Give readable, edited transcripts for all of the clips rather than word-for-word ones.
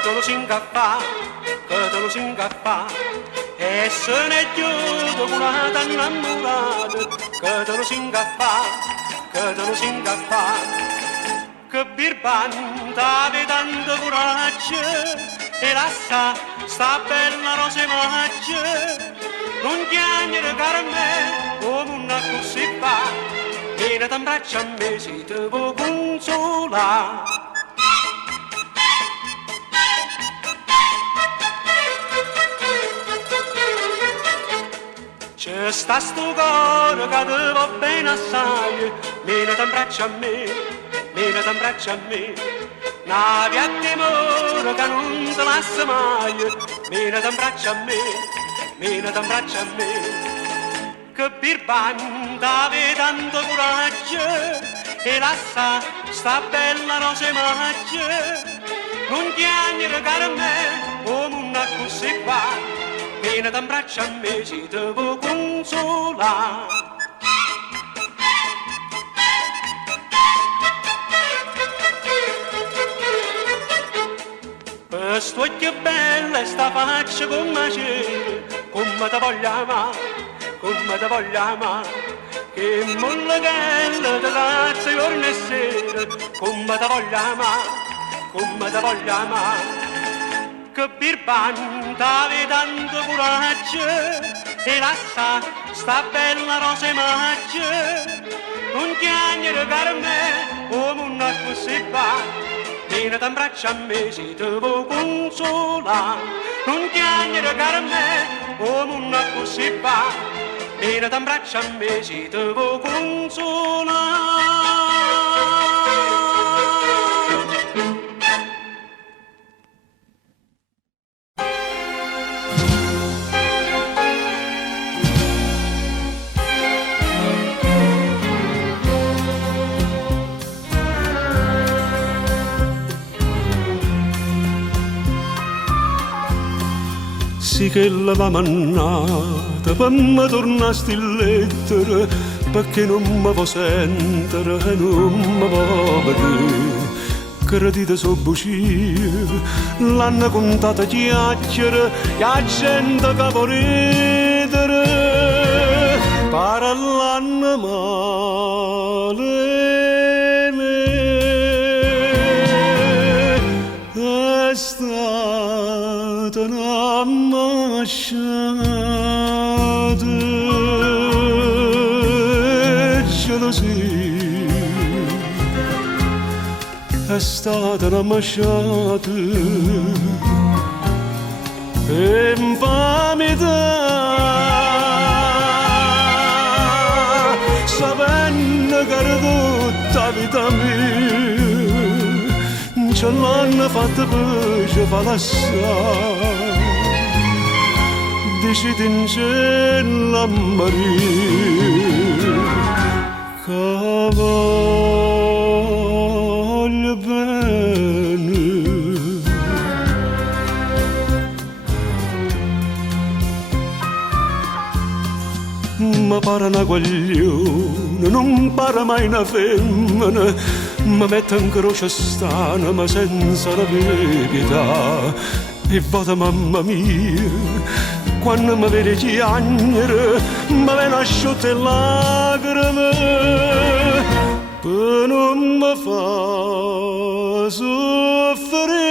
te lo si ingaffa, che te lo si ingaffa, e se ne è chiuso con una tanna innamorata, che te lo si ingaffa, che te lo si ingaffa. Che birbanta ave tanto coraggio e lascia sta bella rosa maggia non chiagnere caro me come una così fa viene t'abbraccia a me si te può consolare. C'è sta sto cuore che te va bene assai viene t'abbraccia a me vieni t'abbraccia a me, una via timore che non te lascia mai, vieni t'abbraccia a me, vieni t'abbraccia a me. Che birbanta ave tanto coraggio e lascia sta bella rosa maggia, non chiagnere caro a me come una così qua, vieni t'abbraccia a me si te può consolare. Questo occhio bello e sta faccia come c'è, come te voglio amare, come te voglio amare, che molla che te cazzo giorno e sera, come te voglio amare, come te voglio amare. Che birbanta ave tanto coraggio e lascia sta bella rosa maggia, non chiagnere caro me come una così va. Vieni t'abbraccia a me si te può consolare, non chiagnere caro a me come una così va. Vieni t'abbraccia a me si te può consolare. Sì che la mannata per me tornasti in lettera perché non mi può sentire e non mi può vedere. Credite so bugie, l'hanno contata chiacchiere e la gente che può ridere parlano male. È stata una masciata gelosia, è stata una masciata infamità, sapendo che era tutta vita mia ce l'hanno fatta per ci fa lasciare. Dici in cielo a morire che voglio bene. Ma pare una guaglione, non pare mai una femmina, mi mette in croce stana ma senza la verità. E vota mamma mia, quando mi vede piangere, mi viene asciutte lacrime, per non mi fa soffrire.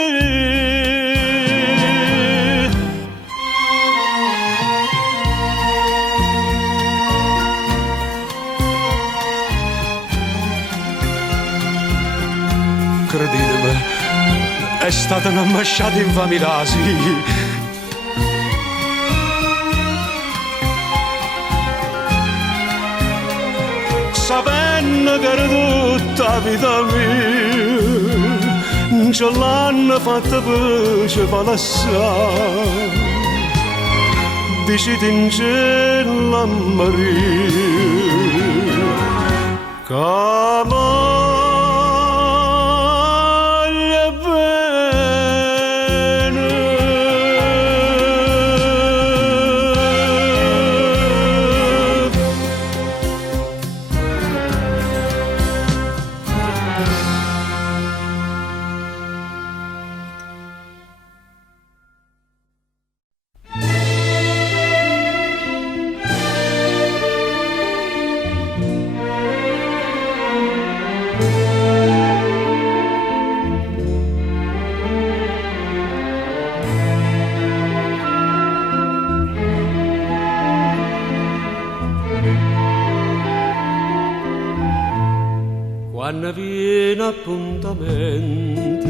Credetemi, è stata una masciata infamità, sì. Sapendo che era tutta vita mia, ce l'hanno fatta per ci fa lasciare. Dici in cielo a morire, che voglio bene. quando viene appuntamento,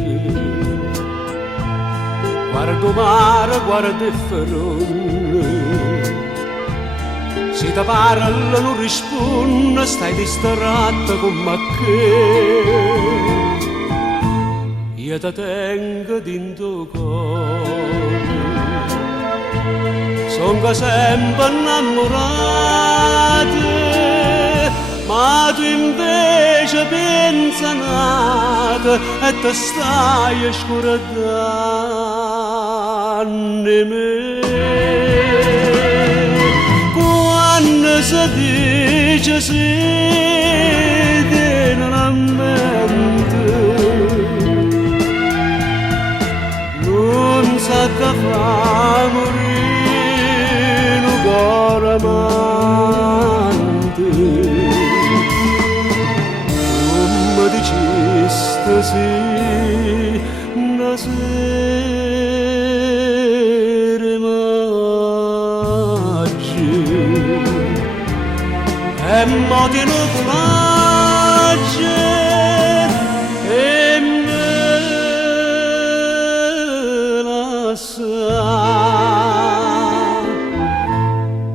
guardo mare, guardo il ferone, se ti parla non risponde, stai distratto come che. Io ti tengo dentro cuore, sono sempre innamorato, ma tu invece pensa nata e ti stai scordando me. Quando si dice siete nella mente, non sa che fa morire un cuore amante. Come dicesti sì, una sera maggi, e mo ti non coraggio e me la sa.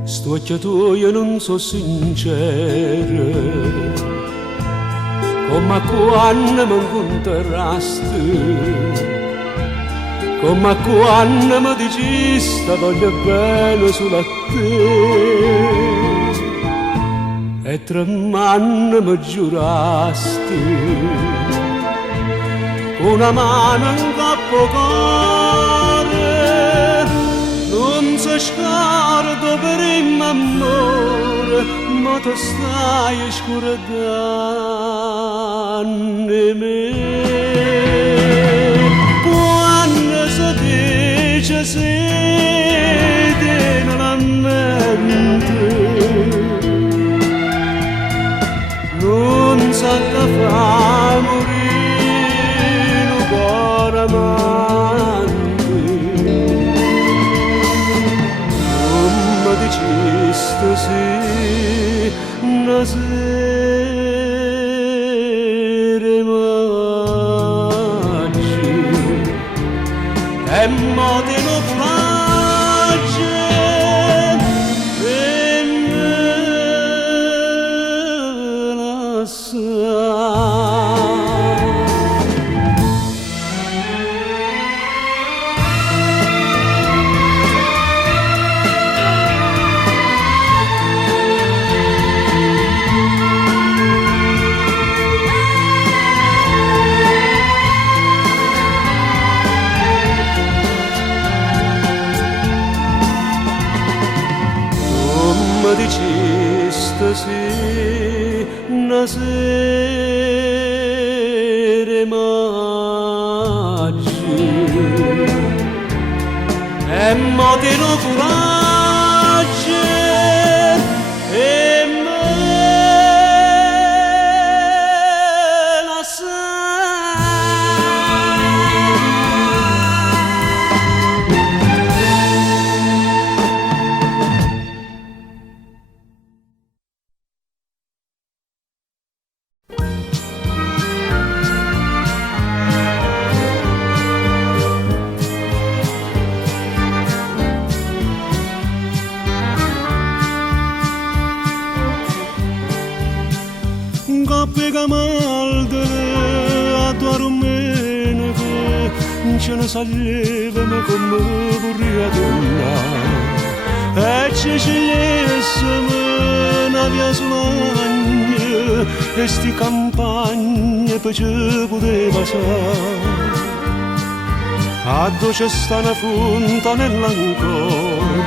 Sto occhio tuo non so sincero, come quando mi incontrasti, come quando mi dicesti voglio bene solo a te, e tremando mi giurasti, con una mano in capo cuore, non si scorda per il amore, ma tu stai scordando me. Quando si dice siete nella mente, non sa che fa morire un cuore amante. Come dicesti sì, una sera maggi, e mo ti non coraggio e me la sa. Come dicesti sì, una sera maggi, e mo ti non coraggio e me la sa. Coppe camalde a tua rumena che ce ne salivano come vorria donna, e ci scegliessimo una via sull'agna e sti campagne poi ci poteva sapere. A dove c'è sta una fontanella ancora,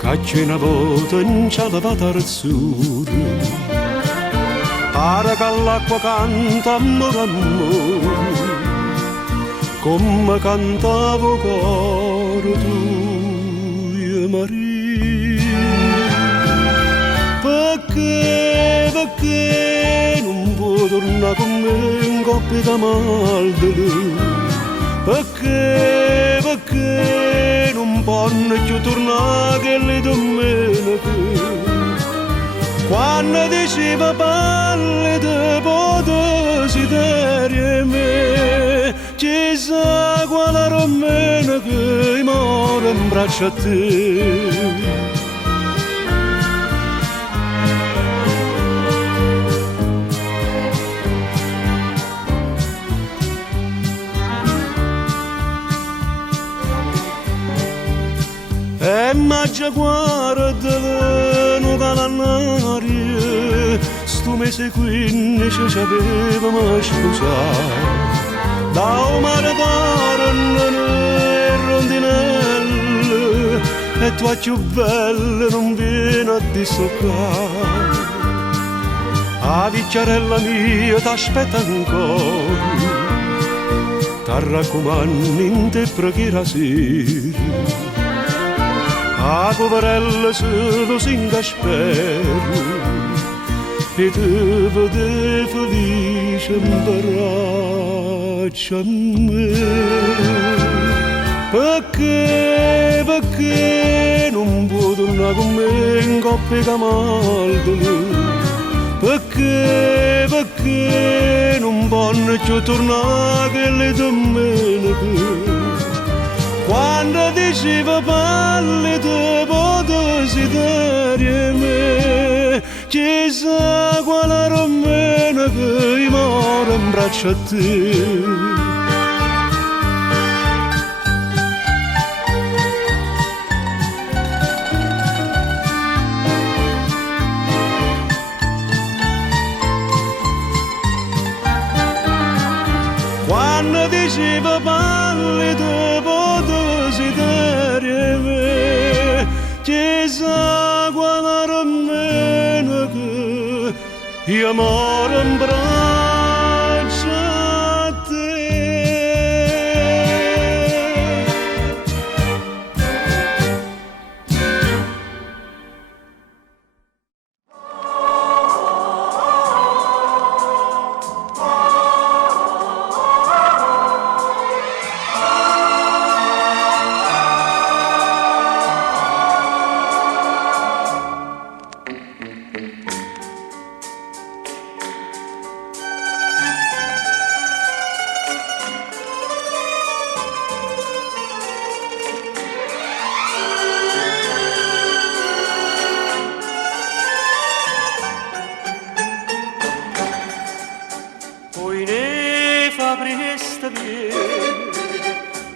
che c'è una volta in c'è lavata azzurra, pare che l'acqua canta amore amore, come cantavo coro tu, Maria. Perché non può tornare con me in coppia da malde? Perché non può più tornare che le domeniche? quando diceva palle dopo desiderio me, chissà quale romena che muore in braccio a te. E maggia guarda no calannaria, sto mese qui ci avevamo sposato. Da un mare d'oro e rondinelle, e tua più bella non viene a dissoccare. A vecchiarella mia t'aspetta ancora, ti raccomando in te preghiera sera. A poverella solo si ingaspera e te vede felice in braccio a me. Perché non può tornare con me in coppia di camaldo? Perché non può più tornare che le domeniche? Quando diceva palle dopo desiderio me, chissà quale romena che muore in braccio a te. Quando diceva palle dopo desiderio me, chissà quale romena che io muore in braccio a te.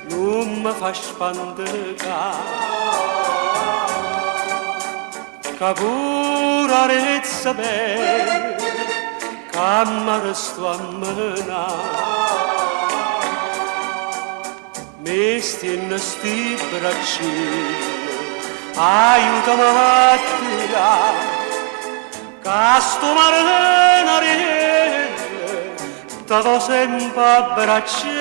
Non mi fa spandere che pure arezza bella che mi resto a menare. Mi stiano sti braccini, aiutami a tirare che sto mare t'ho sempre abbracciato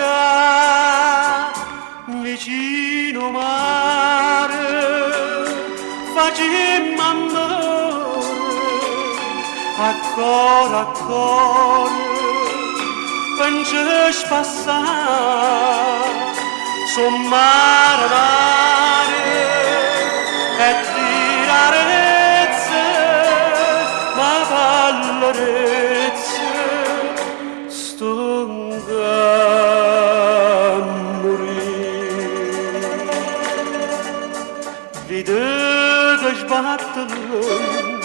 vicino mare, facemmo amore a cuore, quando spassare su mare e tirarezze, ma vallerezze stonga a morire. Vedete sbattere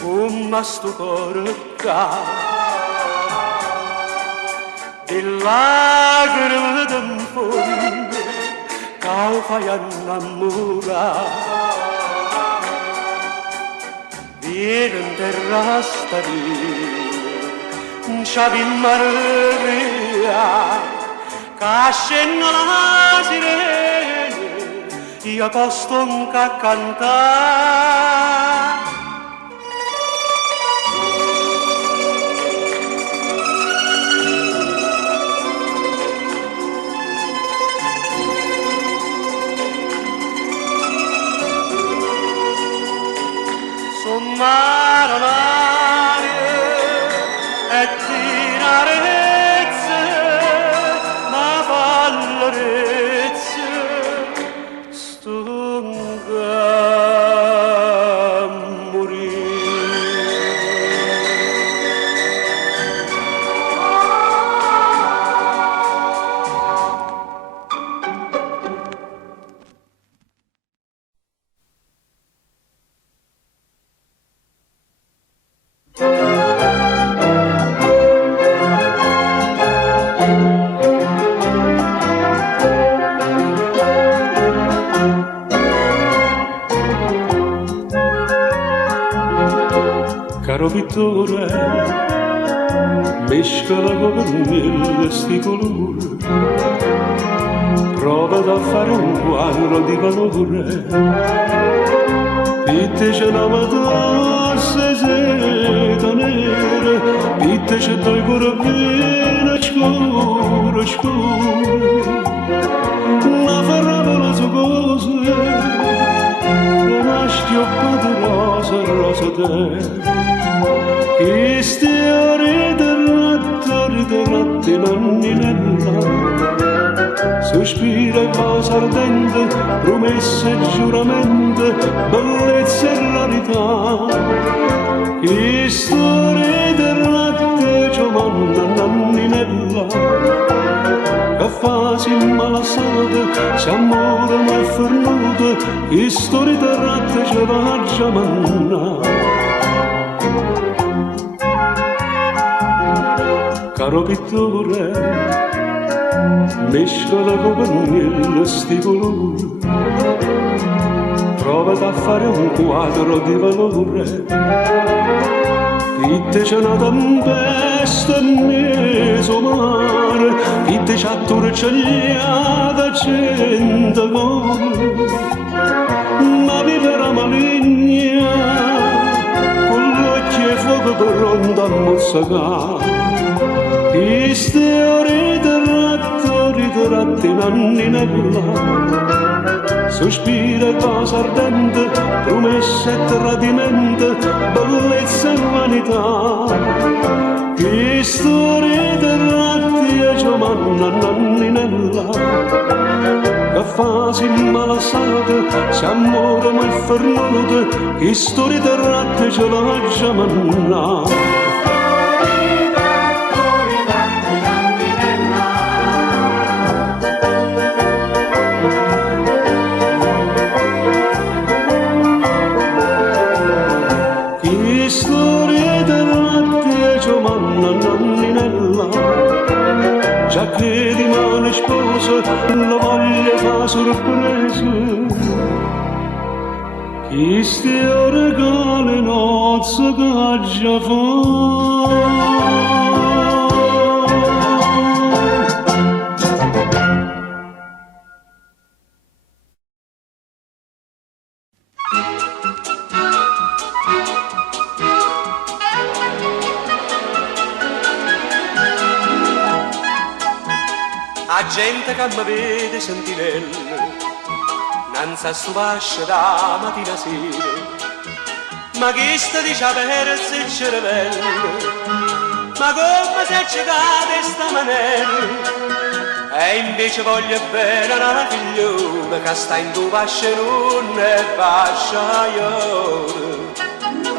come sto cuore e lacrime d'un fondo che lo fai innamorare. Vieni in terra starire, non c'avi Maria, che scende la sirena, io posto un cantare. Mare, mare, e tirarezze, ma vallerezze, stonga a morire. Caro pittore, mescola con sti colori, prova a fare un quadro di valore. Pitte c'è la matassa seta nera, pitte c'è due corabine scuro, scuro. Una farabola su cose, una schioppata rosa, rosa te. Che stiore di ratti, nanninella, sospira e cosa ardente, promesse e giuramente, bellezza e rarità. Che storia del latte, Giovanna nanninella, che fa si malassata, si amore ma è fornuta, che storia del latte, Giovanna. Caro pittore, mescola con sti colori, prova a fare un quadro di valore. Pitte c'è una tempesta in mezzo mare, pitte c'è a torcigliata gente cuore, ma vivera maligna, con l'occhio e fuoco pronto a mozzicare. Che stiore di ratti, nanninella, sospira e cosa ardente, promesse e tradimento, bellezza e vanità. Che storia di ratti e Giovanna nanninella, che fa si malassata, si amore ma è fernuta, che storia di ratti ce la Giovanna. Già che rimane sposa, la voglia fa sorpresa. Chi stia regale nozze che già fa. La gente che mi vede sentinelle, nanza sto vasce da mattina a sera, ma chi sta dice persa il cervello, ma come se ci cade sta maniera, e invece voglio bene una figliuola che sta in tu vasce non è vascia io.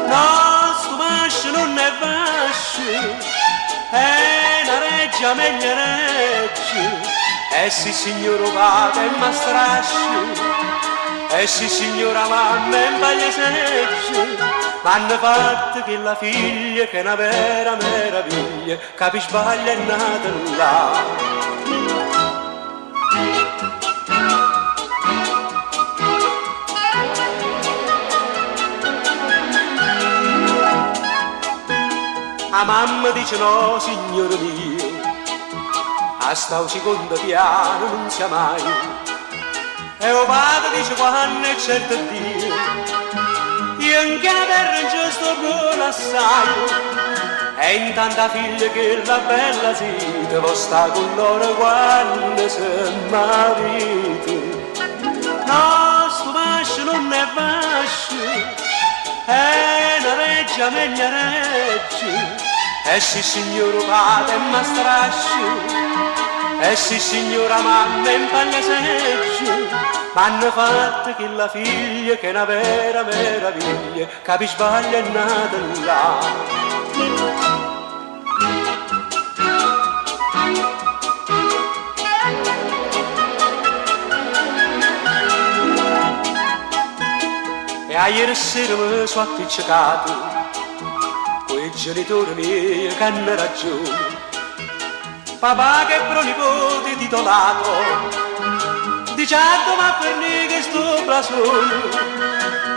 No, sto vasce non è vasce, è una reggia meglio reggia. Eh sì signora vada e m'astrasci, eh sì signora mamma e mbaglia secci, m'hanno fatto che la figlia che è una vera meraviglia, capi sbaglia è nata là. La mamma dice no signore mio, a sta secondo piano non sia mai, e o padre dice quando è certo Dio, io in che terra in giusto buono assai, e intanto la figlia che la bella si devo sta con loro quando si marito. No, sto vascio non è vascio, è una reggia meglio reggia, e sì signore padre e m'astrasci, eh sì signora mamma in paglia secci, m'hanno fatto che la figlia che è una vera meraviglia, capi sbaglia è nata là. E a ieri sera mi sono appiccicato coi genitori miei che hanno ragione, papà che pronipote titolato, dicendo ma per lì che sto blasone,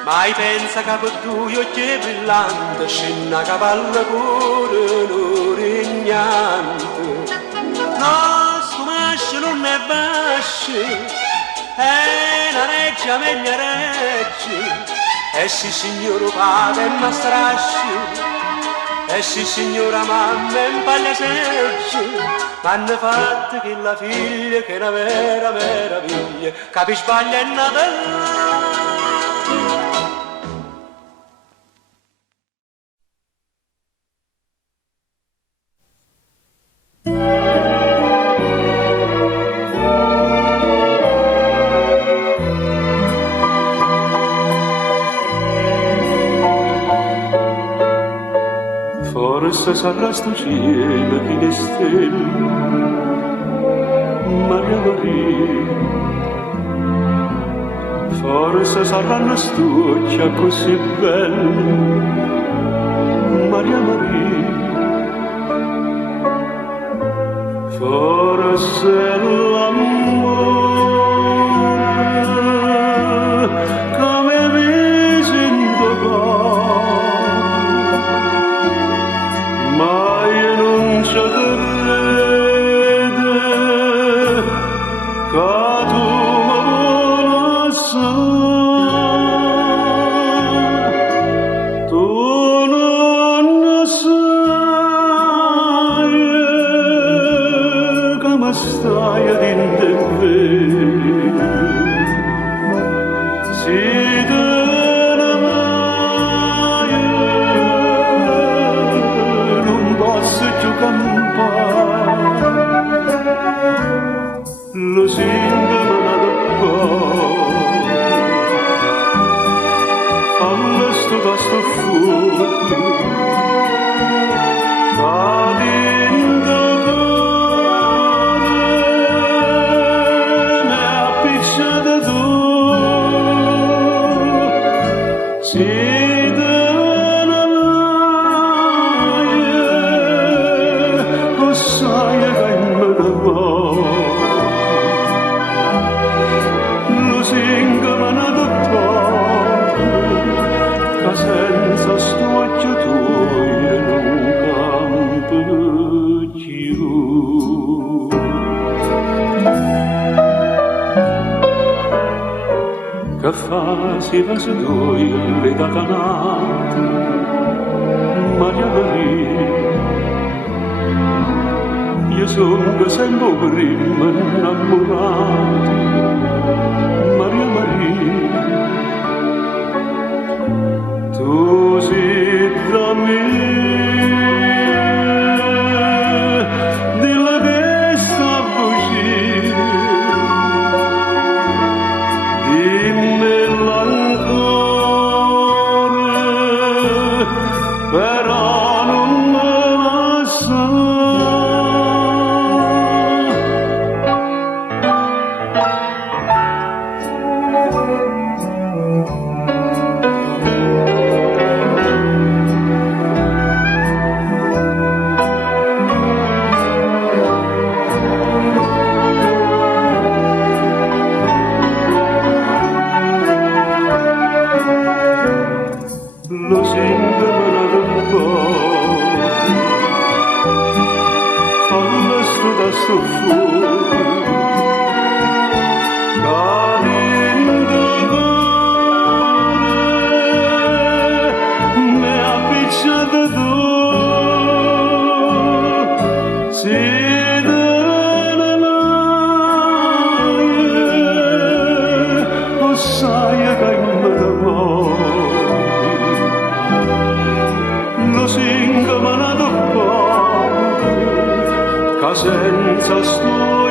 Mai pensa che per tu io che brillante scenna cavalla pure non regnante. No, sto mascio non è bascio, è una reggia meglio reggia. E sì signora padre ma strasci, e sì signora mamma in paglia seggi. M'hanno fatto che la figlia che è una vera meraviglia, capi sbaglia è nata là. Forse sarà sto cielo che le stelle, Maria Maria. Forse saranno stuccia così belle, Maria Maria. Forse l'amore come mi sento ma io non ci crede che tu mi vuoi tu non sai come stai ad intendere si lo singhemanato poi fallo sto da sto fuoco cadendo cuore mi appicciata tu si senza sto occhio tuo io non campo più. Che fa si va su noi le datanate, Maria Maria. Io sono sempre prima innamorato, Maria Maria. Tu sei da me, dilla che sta bugia, dimmelo ancora, però non me la sa. Lo singhemanato poi fallo sto da sto fuoco cadendo cuore mi appicciata tu si deve o sai che mi lo singhemanato poi che senza sto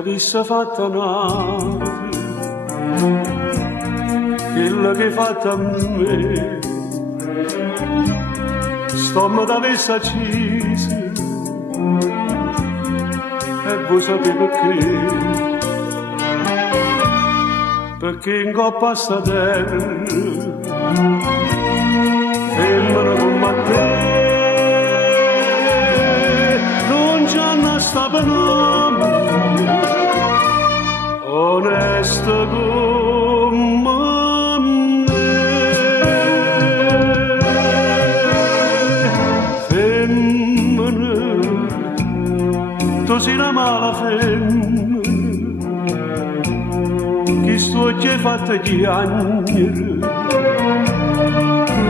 avesse fatta nave, quella che hai fatto a me, stomma t'avesse accesa, e voi sapete perché in coppa sta terra, femmina come te, non c'è una sta pename, onesta come me. Femmina, tu sei una mala femmina, chi sto che fatta chiagnere,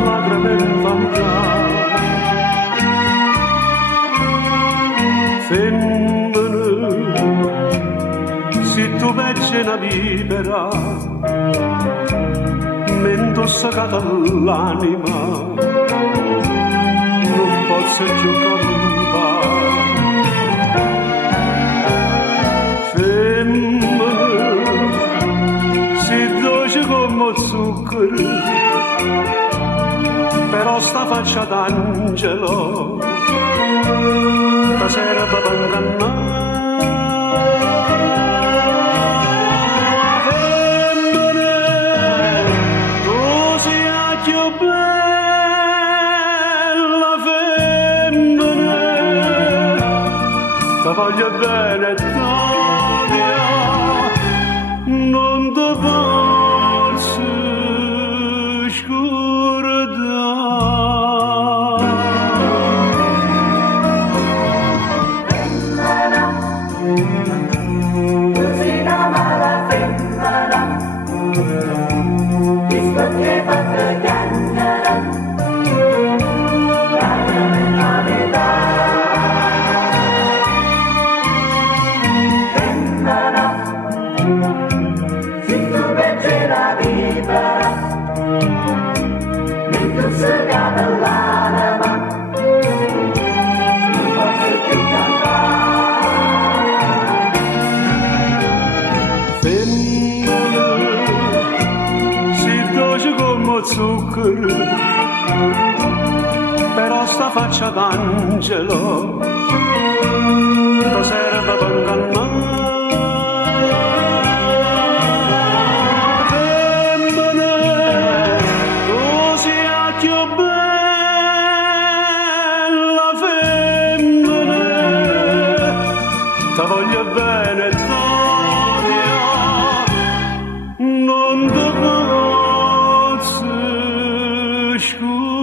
lacrime infantare. Femmina, se tu vecchi una vipera, mi intossicata l'anima, non posso più campare. Femmina, si dolce come zucchero, però sta faccia d'angelo, stasera per ingannare. Femmina, tu sei più bella, femmina, ti voglio bene Italia, non ti posso scordare. Tu sei una mala femmina, visto che fatta chiagnere, lacrime in verità. Femmina, se tu vecchi la vipera, mi intossicata l'anima, non posso più cantare. Femmina, si dolce come zucchero, però sta faccia d'angelo, stasera per ingannare. Femmina, tu sei più bella, femmina, ti voglio bene Italia, non ti posso scordare.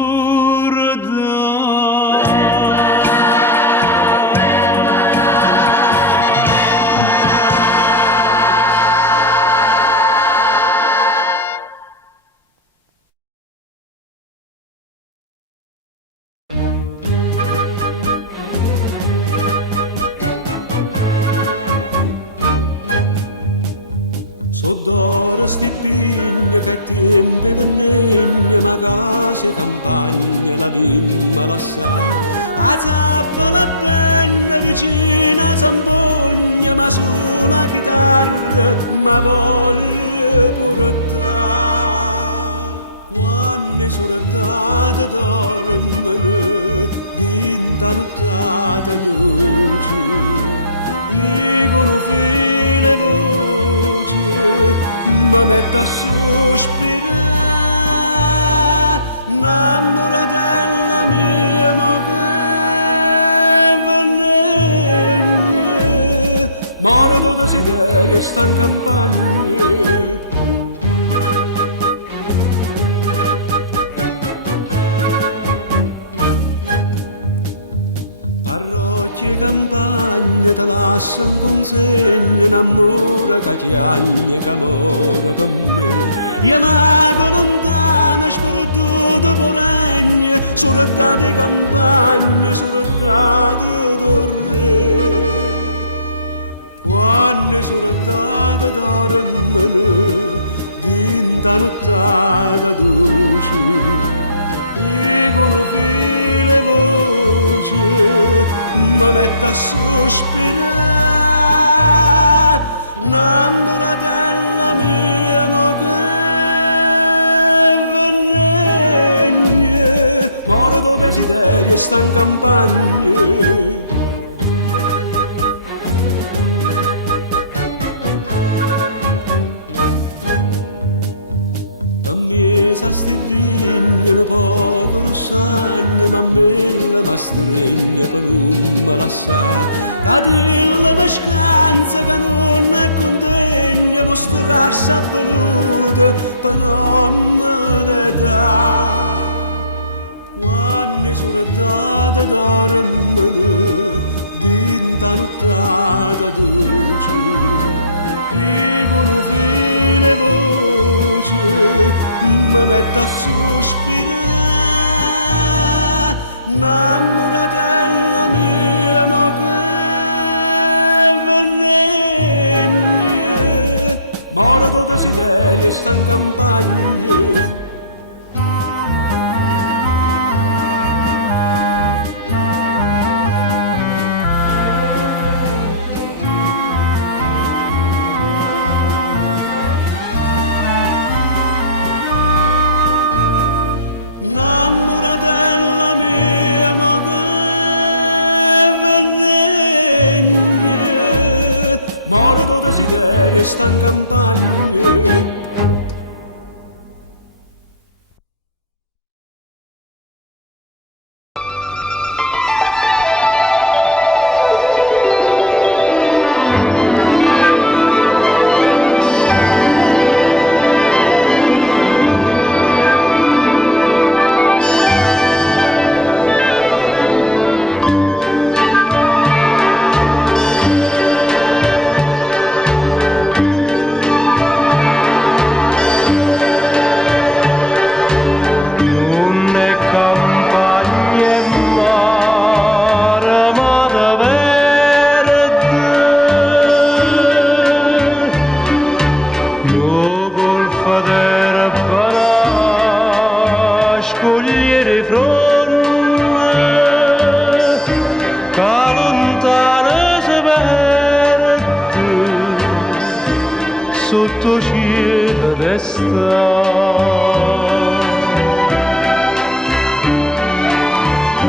festa.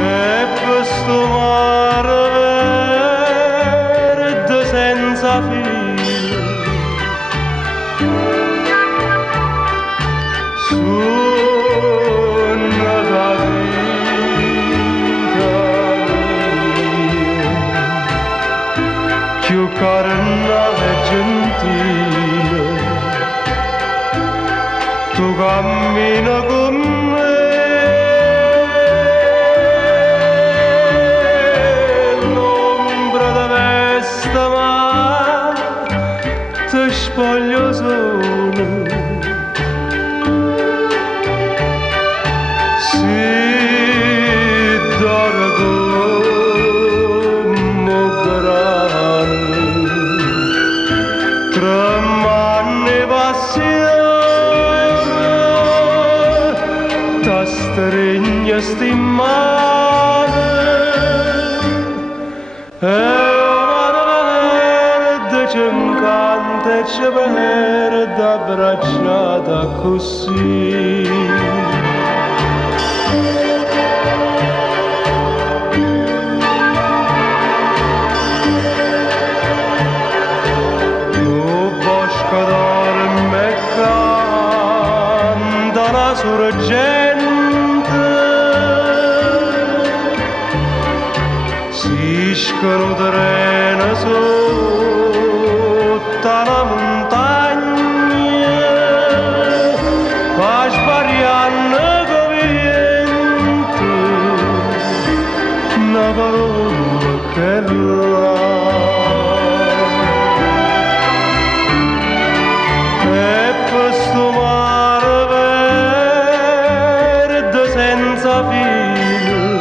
E questo mare verde senza fine suona la vita mia, più carna e gentile, tu cammina con me. Spoglio solo, si dorgo come grane, tremane passione, ta stringe sti mare. Ci incanta e ci perde abbracciata così. Il bosco dorme e canta la sorgente, si scrutena tutta la montagna, va sbariando come vento, una parola che là. E questo mare verde senza fine,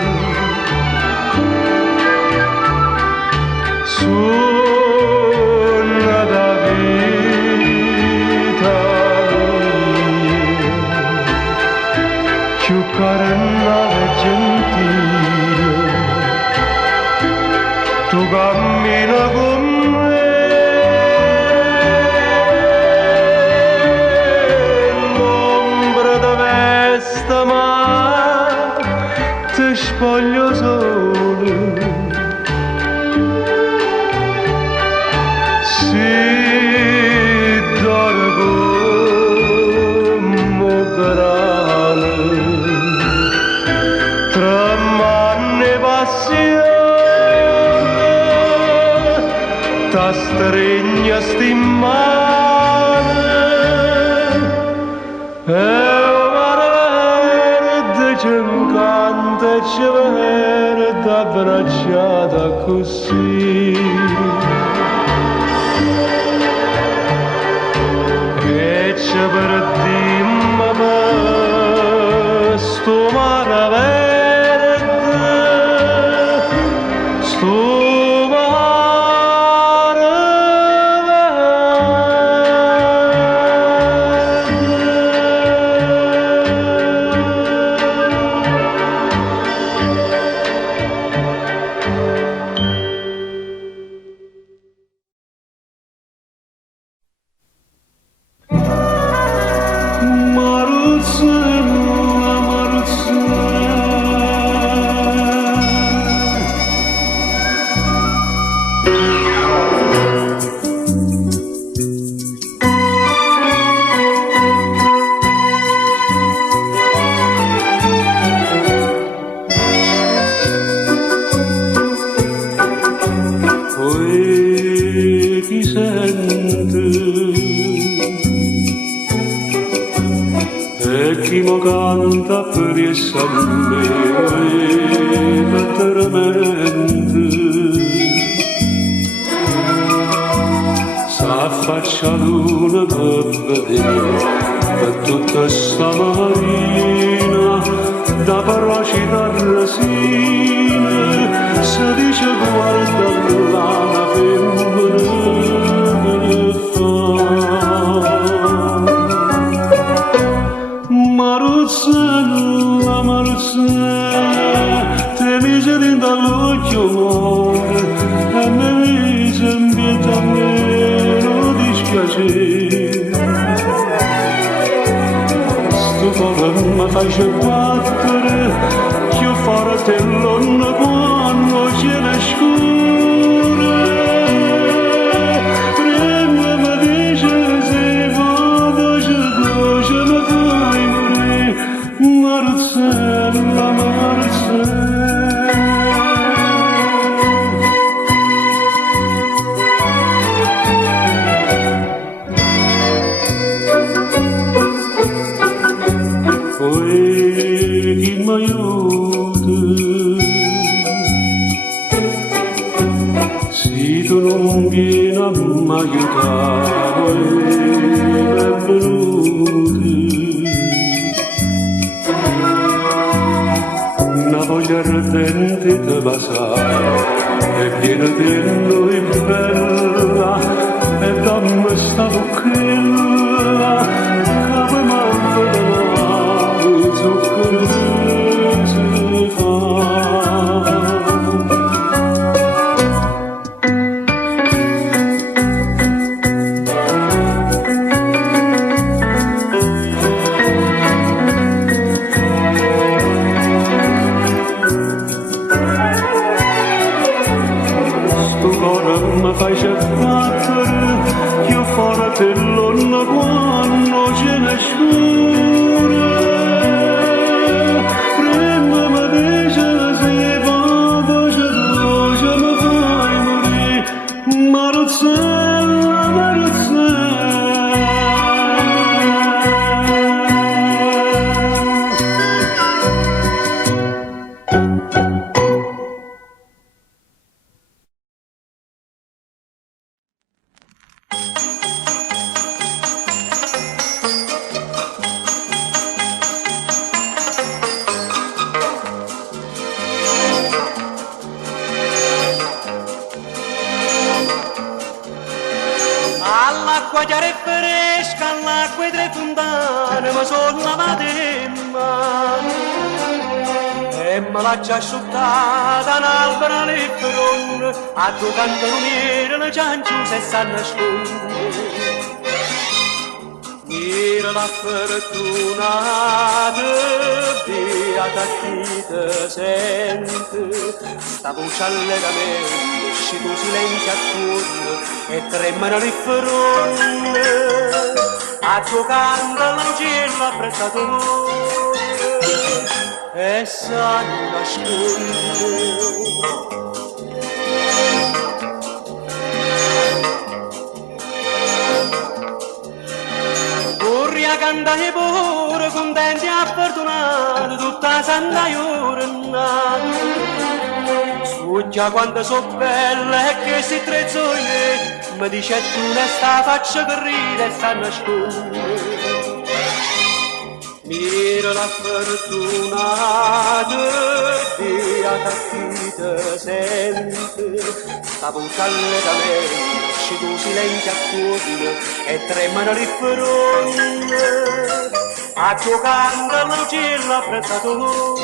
suona da vita mia, più carna e gentile, tu cammina con me. L'ombra da vesta ma ti spoglio solo, si dorgo come grane, tremane passione, ta stringe sti mare. E il mare verde ci incanta e ci verde abbracciata così. E ci perdimmo per sto mare verde, sto mare chi sente e chi mo canta per essa me letteralmente s'affaccia l'una per vedere per tutta sta marina da parroci da resine si dice guarda la femmina fa Maruzzella, Maruzzella, te mise dall'occhio amore e mi mise in pietà meno dispiacere cuore mi fai battere, io farò te l'onno quando c'è la scura. Prima mi dice se vado, ce ne fai morire, Marcella, Marcella. Tu non vieni a m'aiutare, benvenuti. Una voglia ardente di basare, e piena di noi bella, e dammi sta bocchella, che mi manca da mare, zucchero si fa. Fai battere, io farò te l'onno quando ce ne scura. Prima mi dice se vado, ce ne fai morire, Marcella, Marcella. All'acqua chiara e fresca, all'acqua e tre fontane, mi sono lavata in mano. E me l'ha già asciuttata un albero alle fronde, a due canto lumiere, le cianciuse e stanno nasconde. Mira la fortunata, beata chi te sente, sta voce allegamente, esci tu silenzio attorno e tremano le fronde, a giocando all'angelo apprezzatore e sanno nascondere. Cantare pure, contenti e fortunati, tutta la santa giornata. Sfuggia quanto so bella e che si trezzone, mi dice tu ne sta faccia che ride e sta nascondere. Mira la fortunata, beata chi te sente, sta voce allegamente, esci tu silenzio attorno e tremano le fronde, a giocando all'uccello apprezzatore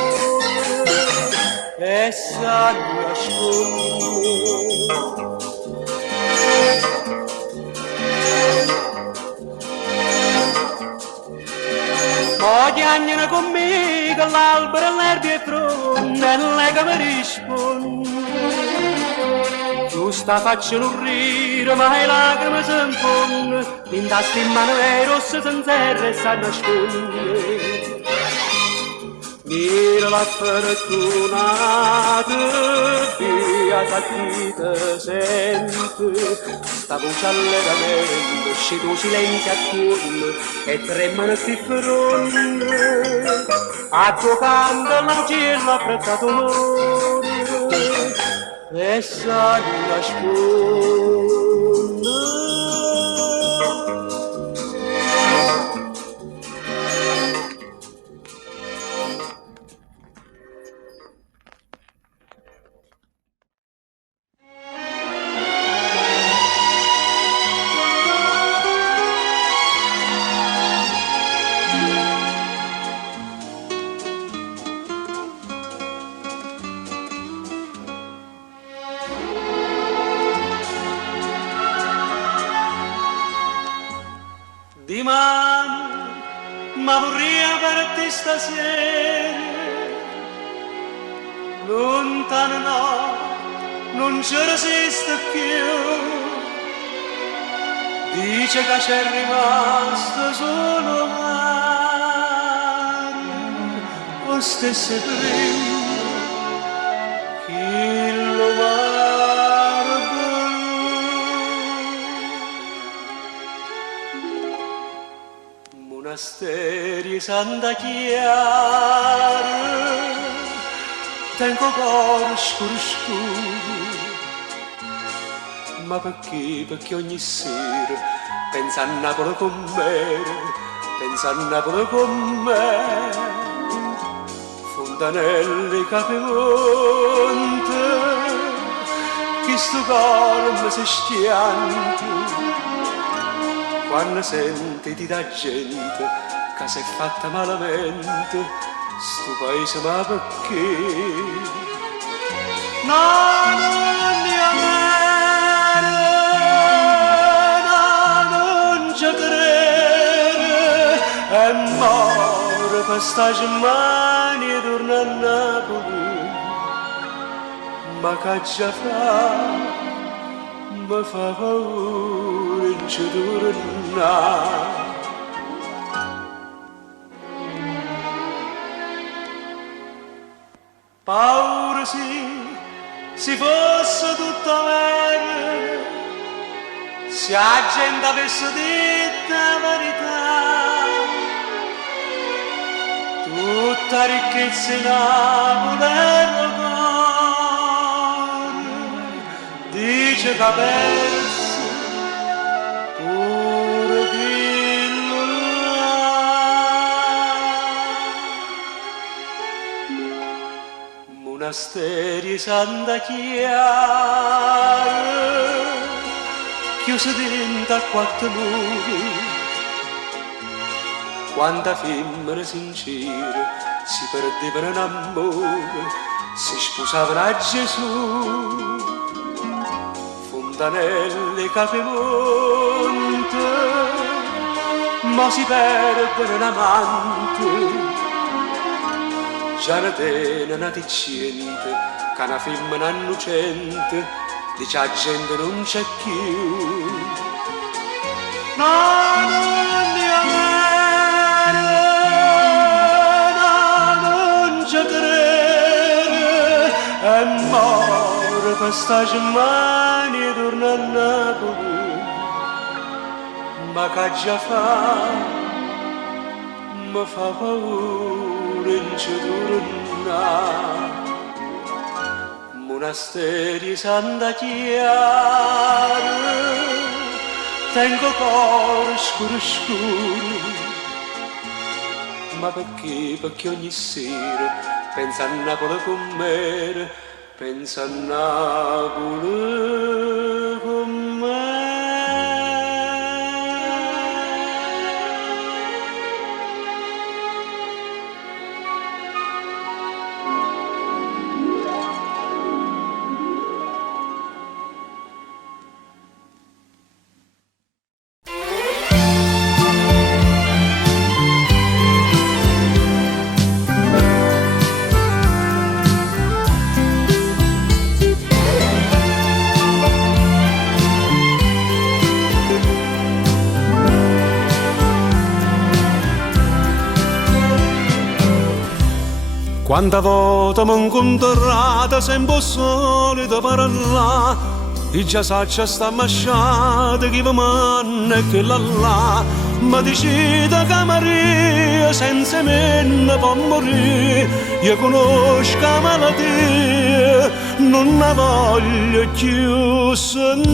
e sanno nascondere. Poi chiagnano con me che l'albero e l'erba è pronta e lei che mi risponde. Giusta faccia l'urrire ma le lacrime si infondono, in tasca in mano le rosse senza e sa nascondere. Mira la fortunata, beata chi te sente, sta voce allegamente, esci tu silenzio attorno e tremano sti fronde, a giocando all'angelo apprezzatore e sa nascondere. ma vorrei per te stasera, lontano no, non ci resiste più. Dice che c'è rimasto solo mare, lo stesso prima, chi lo mare blu. Monasteri Santa Chiara, tengo cuore scuro scuro, ma perché? Perché ogni sera pensa a Napoli con me, pensa a Napoli con me. Fontanelli Capimonte, che sto cuore mi si stianti, quando senti di da gente che si è fatta malamente, sto paese ma perché? No, non mi amare, no, non ci credere, è morto per sta Germania e torna a Napoli, ma che già fa, mi fa paura in ci tornare. Paura sì, si fosse tutto vero, se la gente avesse detto la verità, tutta ricchezza in Napoli era cuore, dice che ha perso pure quello là. Monasteri Santa Chiara, chiusi dentro a quattro muri, quanta femmina sincera si perdevano in amore, si sposavano a Gesù. Fontanelli Capimonte, ma si perdono in amante, già ne tene una dicente, che una femmina innocente, dice la gente non c'è più. No, non mi amare, no, non ci credere, è morto per sta Germania e torna a Napoli, ma che già fa, mi fa paura in ci tornare. Monasteri Santa Chiara, tengo cuore scuro scuro, ma perché? Perché ogni sera pensa a Napoli con me, pensa a Napoli con me. Quanta volta mi incontrata sempre solito parlare, e già saccia sta masciata che mi manna e che là, ma decida che Maria senza me ne può morire, io conosco la malattia, non la voglio più sentire,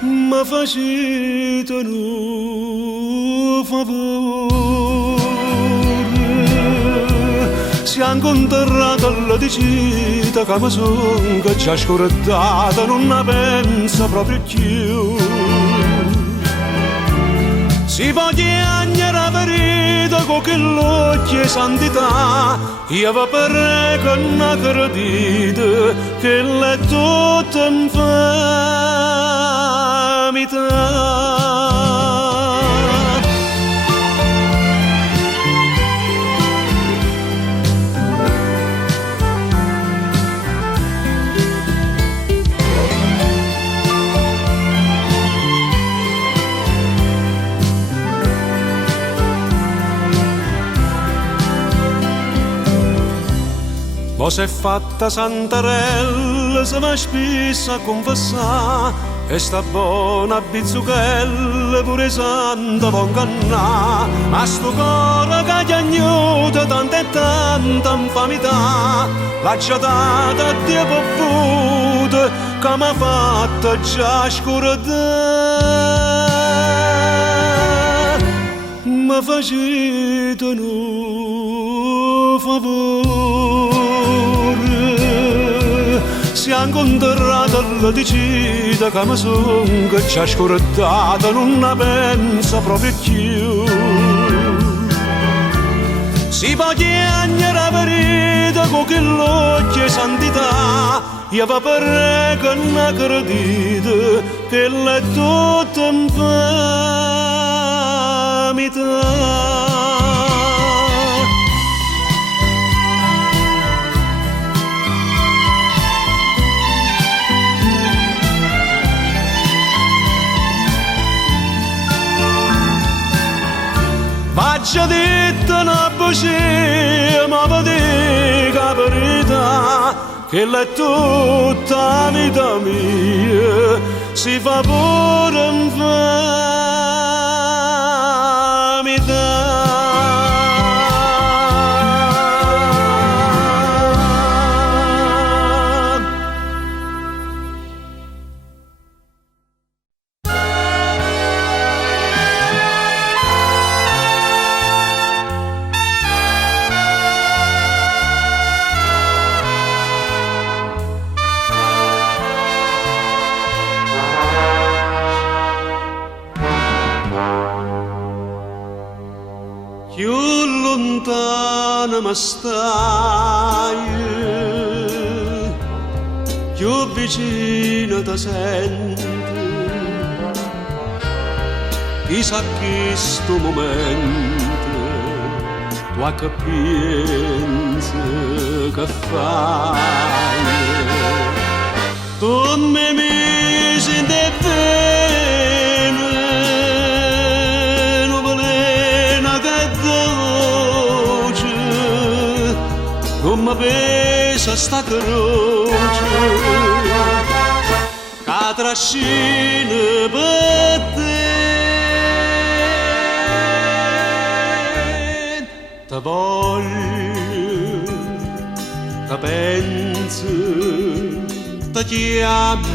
ma facete un favore. Siamo incontrati alla dicita che mi son che già scordata, non ne penso proprio più. Si può chiagnare la verità con che l'occhio e santità, io vi prego non credete che l'è tutta infamità. Mo s'è fatta santarella, se va spissa a confessà, e sta buona bizzuchella pure santa può ingannà. Ma sto cuore che gli agnuta tanta e tanta infamità, l'ha data a Dio povuta, che m'ha fatta già scordare. Ma facete un favore, si è incontrata la decida che mi son, che ci ha scordata, non la pensa proprio più. Si può chiamare la verità con che l'occhio è santità, io va per che non accredite che l'è tutta infamità. Faccia detto una bugia, ma vedi la verità, che l'è tutta la vita mia, si fa pure infamità. Più lontano mi stai, più vicino ti senti. Chissà che sto momento, tua capienza che fai. Tu mi senti bene, come pesa sta croce che trascina per te. Ti voglio, ti penso, ti chiamo,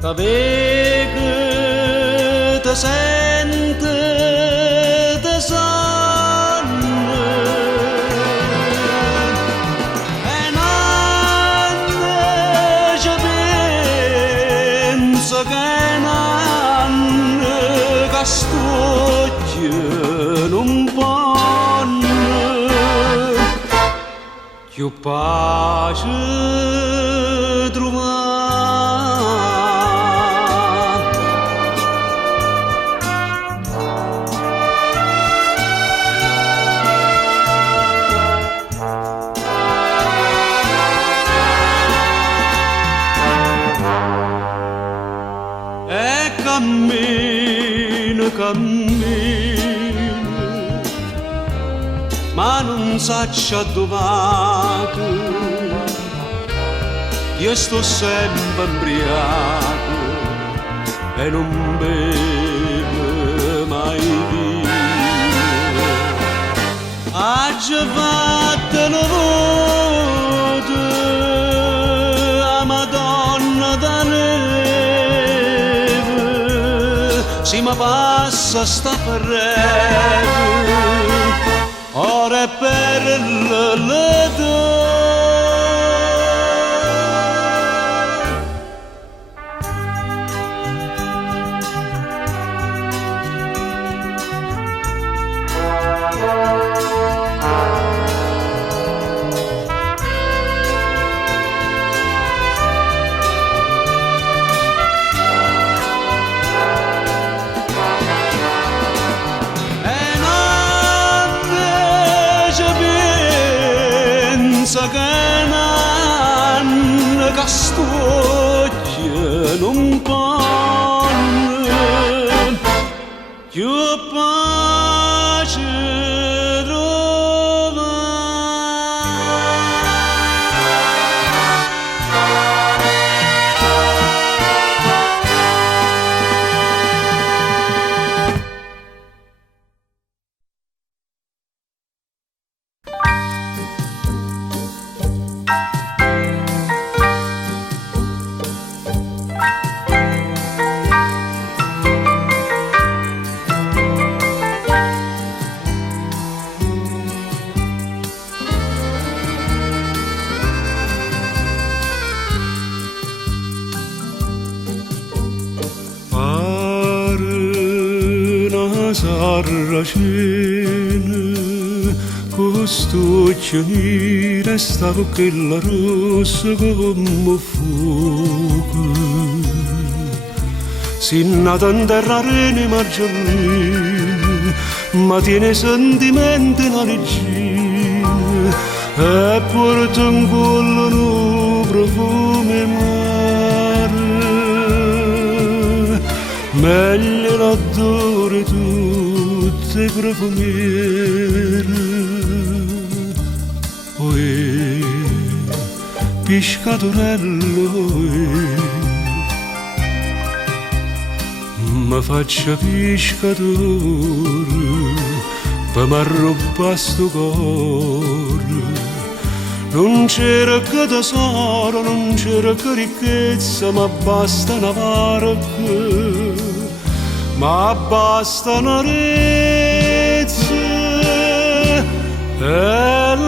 ti vedo, ti sento, ti sanno. E nanne ci penso che nanne che st'occhio non vanno più pace trovare. E cammino, cammino, ma non saccio dove. Io sto sempre imbriaco e non bevo mai vino. Ha già fatto una volta a Madonna da neve, si mi passa sta ferreta, ora è per l'età. Pensa che nanne che st'occhio non vanno più pace sarracene, costuccioni restavo quella rossa come fuoco. Si nata in terra rene margiarine, ma tiene sentimenti la leggina, e porta in cuore un profumo mare. Meglio l'odore tutte profumiere. Oe, pescatorello, ma faccia pescatore, per m'arrobba sto cuore. Non c'era che tesoro, non c'era che ricchezza, ma basta una barca, ma basta una rezza e l'amore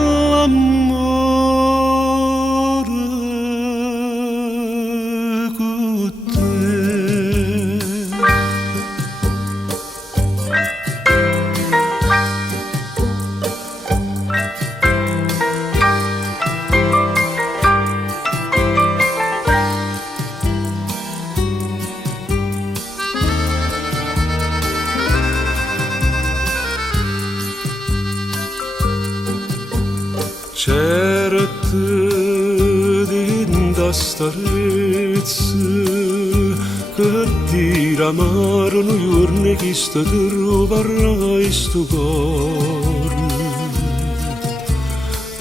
con te. Certe dinda starezza che diramarono giorni che sta ti troverai sto cuore.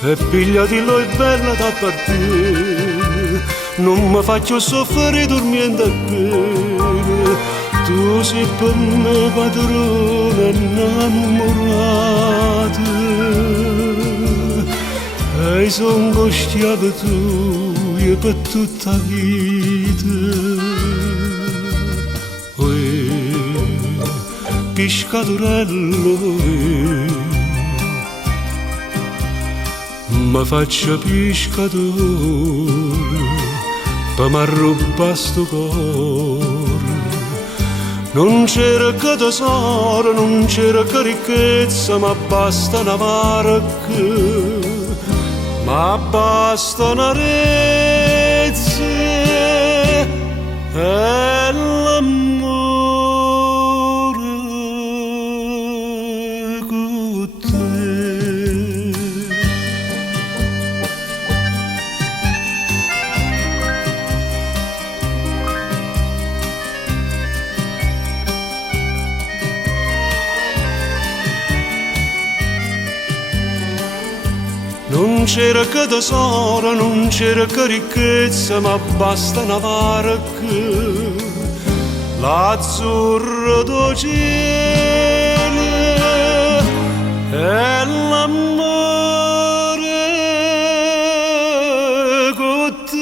E pigliatilo è bella da partire, non mi faccio soffrire dormiendo a bene. Tu sei per me padrona innamorata, e son gosciato tu per tutta la vita. Oe, pescatorello, ma faccia pescatore, per m'arrobba sto cuore. Non c'era che tesoro, non c'era che ricchezza, ma basta una barca, ma basta una rezza e l'amore con te. Non c'era che tesoro, non c'era che ricchezza, ma basta una barca, l'azzurro do cielo e l'amore con te.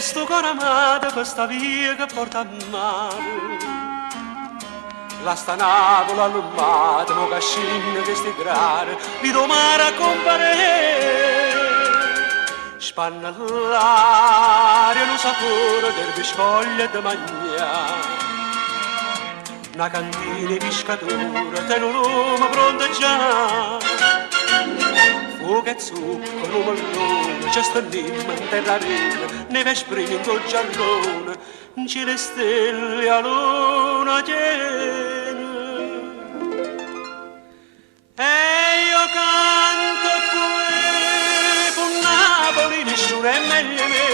sto cuore amato questa via che porta a mare. La sta Napoli all'ummata, mo cascina che sti grare, vi domare a compare. Spanna l'aria, lo sapore del biscoglio e de mangiare. Una cantina di pescatura, te un lume pronto già. Fuoco e zucchero, mellone, c'è sta limma in terra rena, neve sprime in col giarrone, c'è le stelle a luna piena. E io canto qui, con Napoli nessuno è meglio me,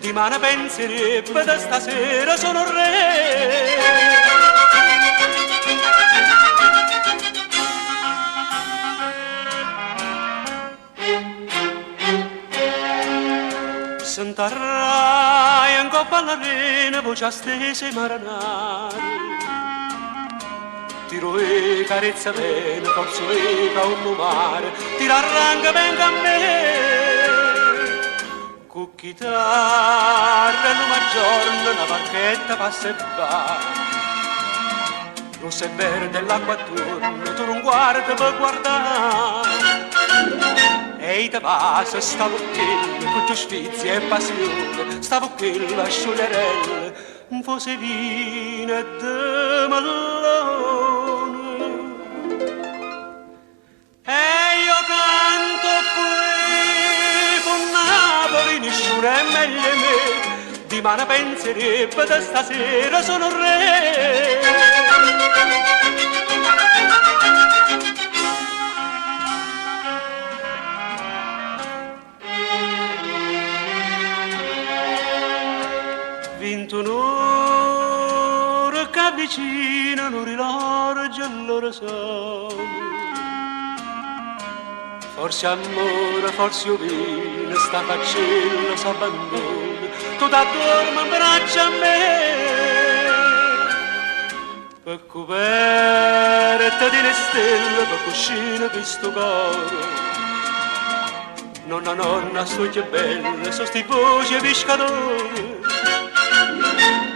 di mano penserebbe da stasera sono re. Sentarrai in coppa all'arena, voce stesa e maranare. Tiro e carezza bene, forzo e ca un mare, tira arranca venga a me. Con chitarra in una giorno, una barchetta passa e va. Rossa e verde l'acqua attorno, tu non guardi per guardare. Ehi te passa, stavo qui, con tu sfizi e passione, stavo qui, la scioglierella, un fosse vino e de mellone. E io canto qui, con Napoli nessuno è meglio me, di mano penserebbe da stasera sono re. Vinto un'ora che avvicina l'orilogia e l'ora sono. Forse amore, forse io vino, sta faccella s'abbandona, tu t'addormi in braccio a me. Per coperte di le stelle, per cuscine di sto cuore. Nonna, nonna, sto che bella, so sti voci pescatori.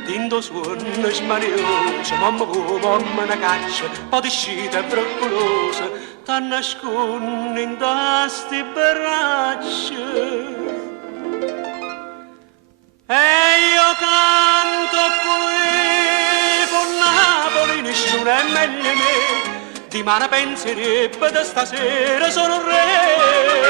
Tinto suono smanioso, mamma una caccia, poi discita e broccolosa, t'ha nascondo in tasti braccia. E io canto qui, con Napoli nessuno è meglio me, di mano penserebbe da stasera sono re.